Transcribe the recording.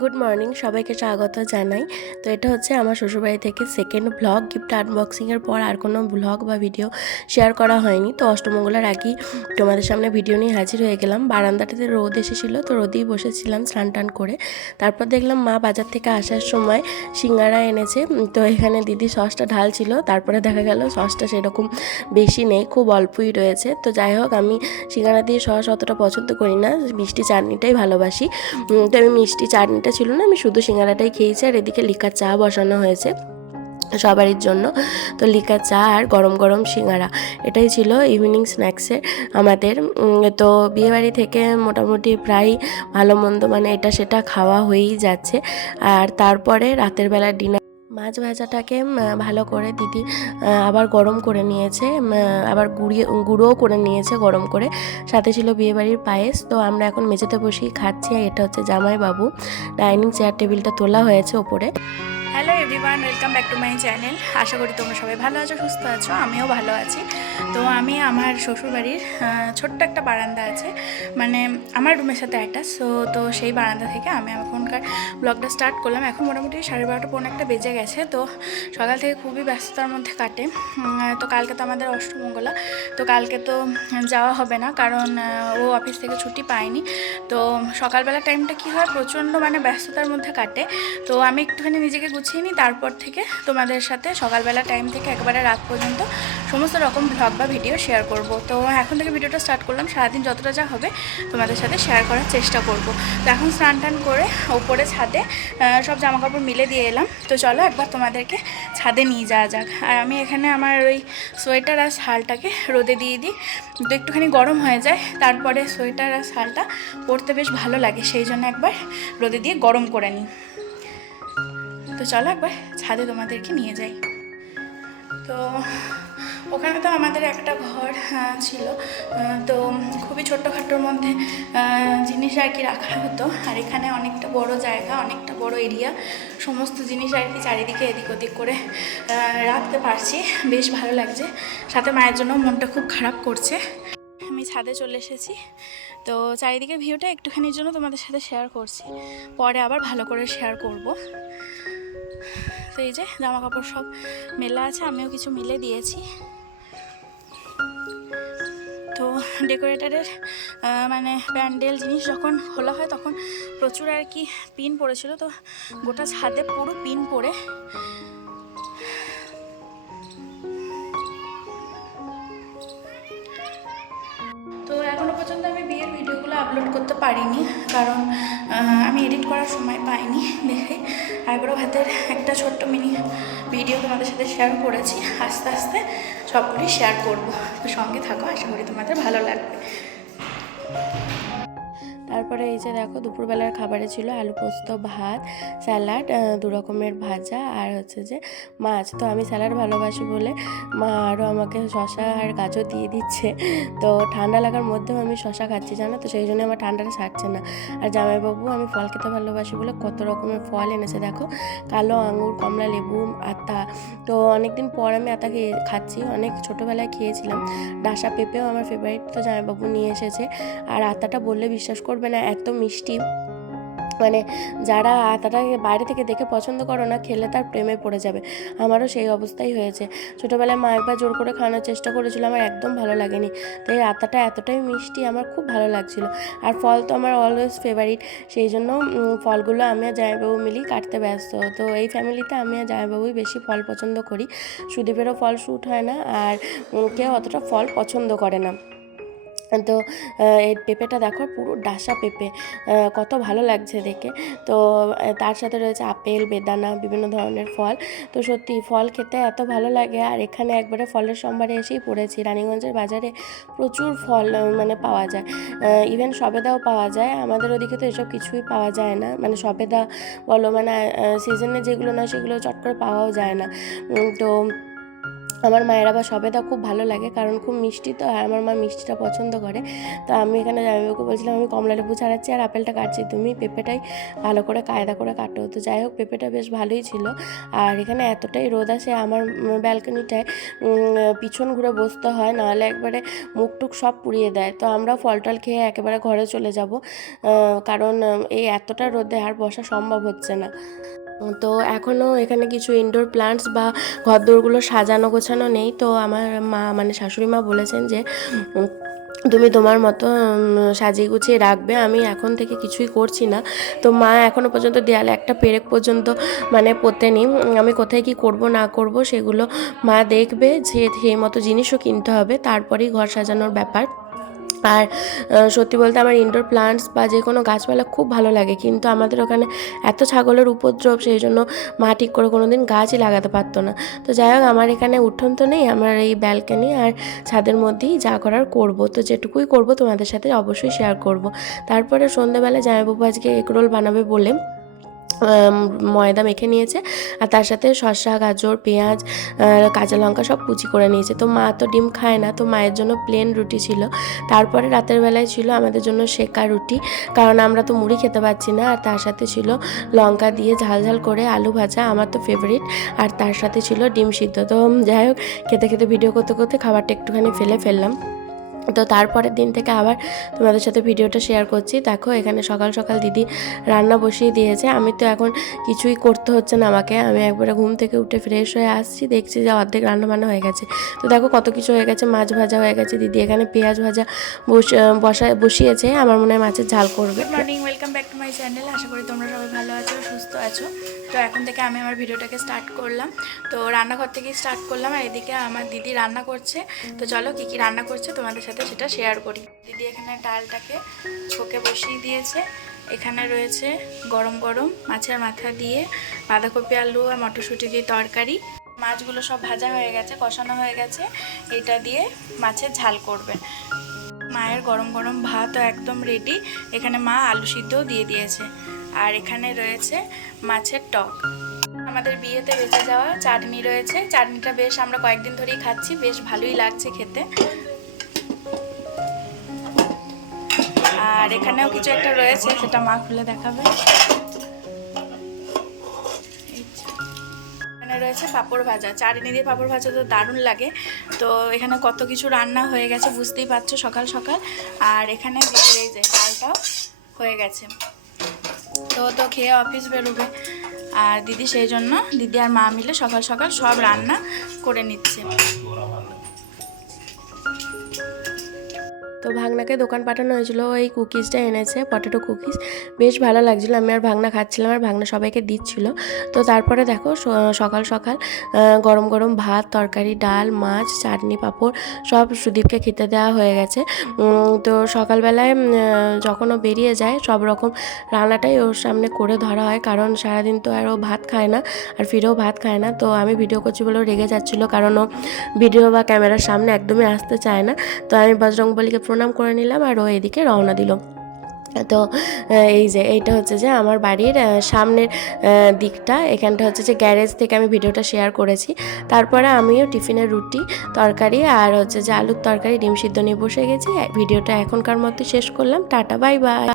Good morning, সবাইকে স্বাগত জানাই। তো এটা হচ্ছে আমার শ্বশুরবাড়ি থেকে সেকেন্ড ব্লগ। গিফট আনবক্সিংয়ের পর আর কোনো ব্লগ বা ভিডিও শেয়ার করা হয়নি। তো অষ্টমঙ্গলার আগেই তোমাদের সামনে ভিডিও নিয়ে হাজির হয়ে গেলাম। বারান্দাটাতে রোদ এসেছিল, তো রোদেই বসেছিলাম স্নান টান করে। তারপর দেখলাম মা বাজার থেকে আসার সময় সিঙ্গারা এনেছে। তো এখানে দিদি সসটা ঢালছিল। তারপরে দেখা গেল সসটা সেরকম বেশি নেই, খুব অল্পই রয়েছে। তো যাই হোক, আমি সিঙ্গারা দিয়ে সস অতটা পছন্দ করি না, মিষ্টি চাটনিটাই ভালোবাসি। তো আমি মিষ্টি চাটনিটা ছিল না, আমি শুধু সিঙ্গারাটাই খেয়েছি। আর এদিকে লিকার চা বসানো হয়েছে সবারই জন্য। তো লিকার চা আর গরম গরম সিঙ্গারা, এটাই ছিল ইভিনিং স্ন্যাক্সে আমাদের। তো বিয়েবাড়ি থেকে মোটামুটি প্রায় ভালো মন্দ মানে এটা সেটা খাওয়া হয়েই যাচ্ছে। আর তারপরে রাতের বেলার ডিনার, মাছ ভাজাটাকে ভালো করে দিদি আবার গরম করে নিয়েছে, আবার গুঁড়োও করে নিয়েছে গরম করে। সাথে ছিল বিয়েবাড়ির পায়েস। তো আমরা এখন মেঝেতে বসেই খাচ্ছি। এটা হচ্ছে জামাইবাবু। ডাইনিং চেয়ার টেবিলটা তোলা হয়েছে ওপরে। Hello everyone, welcome back to my channel. আশা করি তোমরা সবাই ভালো আছো, সুস্থ আছো, আমিও ভালো আছি। তো আমি আমার শ্বশুরবাড়ির ছোট্ট একটা বারান্দা আছে, মানে আমার রুমের সাথে অ্যাটাচ। তো সেই বারান্দা থেকে আমি এখনকার ব্লগটা স্টার্ট করলাম। এখন মোটামুটি 12:30 পৌনে একটা বেজে গেছে। তো সকাল থেকে খুবই ব্যস্ততার মধ্যে কাটে। তো কালকে তো আমাদের অষ্টমঙ্গলা, তো কালকে তো যাওয়া হবে না, কারণ ও অফিস থেকে ছুটি পায়নি। তো সকালবেলা টাইমটা কী হয়, প্রচণ্ড মানে ব্যস্ততার মধ্যে কাটে। তো আমি একটুখানি নিজেকে গুছিয়ে নিই, তারপর থেকে তোমাদের সাথে সকালবেলা টাইম থেকে একবারে রাত পর্যন্ত সমস্ত রকম ব্লগ বা ভিডিও শেয়ার করব। তো এখন থেকে ভিডিওটা স্টার্ট করলাম, সারাদিন যতটা যা হবে তোমাদের সাথে শেয়ার করার চেষ্টা করব। তো এখন স্নান টান করে ওপরে ছাদে সব জামাকাপড় মিলে দিয়ে এলাম। তো চলো একবার তোমাদেরকে ছাদে নিয়ে যাওয়া যাক। আর আমি এখানে আমার ওই সোয়েটার আর শালটাকে রোদে দিয়ে দিই, তো একটুখানি গরম হয়ে যায়, তারপরে সোয়েটার আর শালটা পরতে বেশ ভালো লাগে, সেই জন্য একবার রোদে দিয়ে গরম করে নিই। তো চলো একবার ছাদে তোমাদেরকে নিয়ে যাই। তো ওখানে তো আমাদের একটা ঘর ছিল, তো খুবই ছোট্টখাটোর মধ্যে জিনিস আর কি রাখা হতো। আর এখানে অনেকটা বড় জায়গা, অনেকটা বড় এরিয়া, সমস্ত জিনিস আর কি চারিদিকে এদিক ওদিক করে রাখতে পারছি, বেশ ভালো লাগছে। সাথে মায়ের জন্য মনটা খুব খারাপ করছে। আমি ছাদে চলে এসেছি, তো চারিদিকের ভিউটা একটুখানির জন্য তোমাদের সাথে শেয়ার করছি, পরে আবার ভালো করে শেয়ার করব। তো এই যে জামা কাপড় সব মেলা আছে, আমিও কিছু মিলে দিয়েছি। তো ডেকোরেটারের মানে প্যান্ডেল জিনিস যখন খোলা হয় তখন প্রচুর আর কি পিন পড়েছিল, তো গোটা ছাদে পুরো পিন পড়ে। তো এখনও পর্যন্ত আমি বিয়ের ভিডিওগুলো আপলোড করতে পারিনি, কারণ আমি এডিট করার সময় পাইনি দেখে। আইব্রো হাতের একটা ছোট্ট মিনি ভিডিও তোমাদের সাথে শেয়ার করেছি, আস্তে আস্তে সবগুলি শেয়ার করবো। তো সঙ্গে থাকো, আশা করি তোমাদের ভালো লাগবে। তারপরে এই যে দেখো, দুপুরবেলার খাবারে ছিল আলু পোস্ত, ভাত, স্যালাড, 2 রকমের ভাজা আর হচ্ছে যে মাছ। তো আমি স্যালাড ভালোবাসি বলে মা আরও আমাকে শশা আর গাজর দিয়ে দিচ্ছে। তো ঠান্ডা লাগার মধ্যেও আমি শশা খাচ্ছি, জানো তো, সেই জন্য আমার ঠান্ডাটা ছাড়ছে না। আর জামাইবাবু আমি ফল খেতে ভালোবাসি বলে কত রকমের ফল এনেছে দেখো, কালো আঙুর, কমলা লেবু, আতা। তো অনেকদিন পর আমি আতা খাচ্ছি, অনেক ছোটোবেলায় খেয়েছিলাম। ডাসা পেঁপেও আমার ফেভারিট, তো জামাইবাবু নিয়ে এসেছে। আর আতাটা বললে বিশ্বাস করবে না, এত মিষ্টি, মানে যারা আতাটাকে বাইরে থেকে দেখে পছন্দ করো না, খেলে তার প্রেমে পড়ে যাবে। আমারও সেই অবস্থাই হয়েছে। ছোটোবেলায় মা একবার জোর করে খাওয়ানোর চেষ্টা করেছিল, আমার একদম ভালো লাগেনি। তো এই আতাটা এতটাই মিষ্টি, আমার খুব ভালো লাগছিল। আর ফল তো আমার অলওয়েজ ফেভারিট, সেই জন্য ফলগুলো আমি আর জামাইবাবু মিলেই কাটতে ব্যস্ত। তো এই ফ্যামিলিতে আমি আর জামাইবাবুই বেশি ফল পছন্দ করি, সুদীপেরও ফল শ্যুট হয় না, আর কেউ অতটা ফল পছন্দ করে না। তো এই পেঁপেটা দেখো, পুরো ডাসা পেঁপে, কত ভালো লাগছে দেখে। তো তার সাথে রয়েছে আপেল, বেদানা, বিভিন্ন ধরনের ফল। তো সত্যি ফল খেতে এত ভালো লাগে। আর এখানে একবারে ফলের সম্ভারে এসেই পড়েছি। রানীগঞ্জের বাজারে প্রচুর ফল মানে পাওয়া যায়, ইভেন সবেদাও পাওয়া যায়। আমাদের ওদিকে তো এসব কিছুই পাওয়া যায় না, মানে সবেদা বলো, মানে সিজনে যেগুলো না সেগুলো চট করে পাওয়াও যায় না। তো আমার মায়ের আবার সবেদা খুব ভালো লাগে, কারণ খুব মিষ্টি তো, আর আমার মা মিষ্টিটা পছন্দ করে। তো আমি এখানে জামাইবাবুকে বলছিলাম আমি কমলা লেবু ছাড়াচ্ছি আর আপেলটা কাটছি, তুমি পেঁপেটাই ভালো করে কায়দা করে কাটো। তো যাই হোক, পেঁপেটা বেশ ভালোই ছিল। আর এখানে এতটাই রোদ আসে, আমার ব্যালকনিটায় পিছন ঘুরে বসতে হয়, নাহলে একবারে মুখ টুক সব পুড়িয়ে দেয়। তো আমরা ফল টল খেয়ে একেবারে ঘরে চলে যাব, কারণ এই এতটা রোদে আর বসা সম্ভব হচ্ছে না। তো এখনও এখানে কিছু ইনডোর প্লান্টস বা ঘরদোরগুলো সাজানো গোছানো নেই। তো আমার মা মানে শাশুড়ি মা বলেছেন যে তুমি তোমার মতো সাজিয়ে গুছিয়ে রাখবে, আমি এখন থেকে কিছুই করছি না। তো মা এখনও পর্যন্ত দেয়ালে একটা পেরেক পর্যন্ত মানে পোতেনি। আমি কোথায় কি করব না করব সেগুলো মা দেখবে, যে সেই মতো জিনিসও কিনতে হবে, তারপরেই ঘর সাজানোর ব্যাপার। আর সত্যি বলতে আমার ইনডোর প্লান্টস বা যে কোনো গাছপালা খুব ভালো লাগে, কিন্তু আমাদের ওখানে এত ছাগলের উপদ্রব, সেই জন্য মা ঠিক করে কোনো দিন গাছই লাগাতে পারতো না। তো যাই হোক, আমার এখানে উঠোন তো নেই, আমার এই ব্যালকনি আর ছাদের মধ্যেই যা করার করব। তো যেটুকুই করব তোমাদের সাথে অবশ্যই শেয়ার করব। তারপরে সন্ধ্যেবেলা জামাইবাবু আজকে এগরোল বানাবে বলে ময়দা মেখে নিয়েছে, আর তার সাথে শসা, গাজর, পেঁয়াজ, কাঁচা লঙ্কা সব কুচি করে নিয়েছে। তো মা তো ডিম খায় না, তো মায়ের জন্য প্লেন রুটি ছিল। তারপরে রাতের বেলায় ছিল আমাদের জন্য সেকা রুটি, কারণ আমরা তো মুড়ি খেতে পারছি না। আর তার সাথে ছিল লঙ্কা দিয়ে ঝাল ঝাল করে আলু ভাজা, আমার তো ফেভারিট। আর তার সাথে ছিল ডিম সিদ্ধ। তো যাই হোক, খেতে খেতে ভিডিও করতে করতে খাবারটা একটুখানি ফেলে ফেললাম। তো তারপরের দিন থেকে আবার তোমাদের সাথে ভিডিওটা শেয়ার করছি। দেখো, এখানে সকাল সকাল দিদি রান্না বসিয়ে দিয়েছে। আমি তো এখন কিছুই করতে হচ্ছে না আমাকে, আমি একবারে ঘুম থেকে উঠে ফ্রেশ হয়ে আসছি, দেখছি যে অর্ধেক রান্না বান্না হয়ে গেছে। তো দেখো কত কিছু হয়ে গেছে, মাছ ভাজা হয়ে গেছে, দিদি এখানে পেঁয়াজ ভাজা বসিয়েছে, আমার মনে হয় মাছের ঝাল করবে। Good morning, welcome back to my channel. আশা করি তোমরা সবাই ভালো আছো, সুস্থ আছো। তো এখন থেকে আমি আমার ভিডিওটাকে স্টার্ট করলাম। তো রান্নাঘর থেকেই স্টার্ট করলাম, আর এদিকে আমার দিদি রান্না করছে। তো চলো কী কী রান্না করছে তোমাদের সাথে সেটা শেয়ার করি। দিদি এখানে ডালটাকে ছোকে বসিয়ে দিয়েছে। এখানে রয়েছে গরম গরম মাছের মাথা দিয়ে বাঁধাকপি, আলু আর মটরশুঁটি দিয়ে তরকারি। মাছগুলো সব ভাজা হয়ে গেছে, কষানো হয়ে গেছে। এটা দিয়ে মাছের ঝাল করবে। মায়ের গরম গরম ভাতও একদম রেডি। এখানে মা আলু সিদ্ধও দিয়ে দিয়েছে। আর এখানে রয়েছে মাছের টক। আমাদের বিয়েতে বেঁচে যাওয়া চাটনি রয়েছে, চাটনিটা বেশ আমরা কয়েকদিন ধরেই খাচ্ছি, বেশ ভালোই লাগছে খেতে। আর এখানেও কিছু একটা রয়েছে, সেটা মা খুলে দেখাবে। এখানে রয়েছে পাঁপড় ভাজা, চাটনি দিয়ে পাঁপড় ভাজা তো দারুণ লাগে। তো এখানে কত কিছু রান্না হয়ে গেছে বুঝতেই পারছো সকাল সকাল। আর এখানে দিদির এই যে ডালটাও হয়ে গেছে। তো খেয়ে অফিস বেরোবে, আর দিদি সেই জন্য দিদি আর মা মিলে সকাল সকাল সব রান্না করে নিচ্ছে। তো ভাগনাকে দোকান পাঠানো হয়েছিল, এই কুকিজটা এনেছে, পটেটো কুকিজ, বেশ ভালো লাগছিলো। আমি আর ভাগনা খাচ্ছিলাম, আর ভাগনা সবাইকে দিচ্ছিল। তো তারপরে দেখো সকাল সকাল গরম গরম ভাত, তরকারি, ডাল, মাছ, চাটনি, পাঁপড় সব সুদীপকে খেতে দেওয়া হয়ে গেছে। তো সকালবেলায় যখন ও বেরিয়ে যায়, সব রকম রান্নাটাই ওর সামনে করে ধরা হয়, কারণ সারাদিন তো আর ও ভাত খায় না, আর ফিরেও ভাত খায় না। তো আমি ভিডিও করছি বলে ও রেগে যাচ্ছিলো, কারণ ও ভিডিও বা ক্যামেরার সামনে একদমই আসতে চায় না। তো আমি বজরংবলীকে প্রণাম করে নিলাম, আর ও এদিকে রওনা দিল। তো এই যে এইটা হচ্ছে যে আমার বাড়ির সামনের দিকটা, এখানটা হচ্ছে যে গ্যারেজ থেকে আমি ভিডিওটা শেয়ার করেছি। তারপরে আমিও টিফিনের রুটি, তরকারি আর হচ্ছে যে আলুর তরকারি, ডিম সিদ্ধ নিয়ে বসে গেছি। ভিডিওটা এখনকার মতো শেষ করলাম। Tata, bye bye.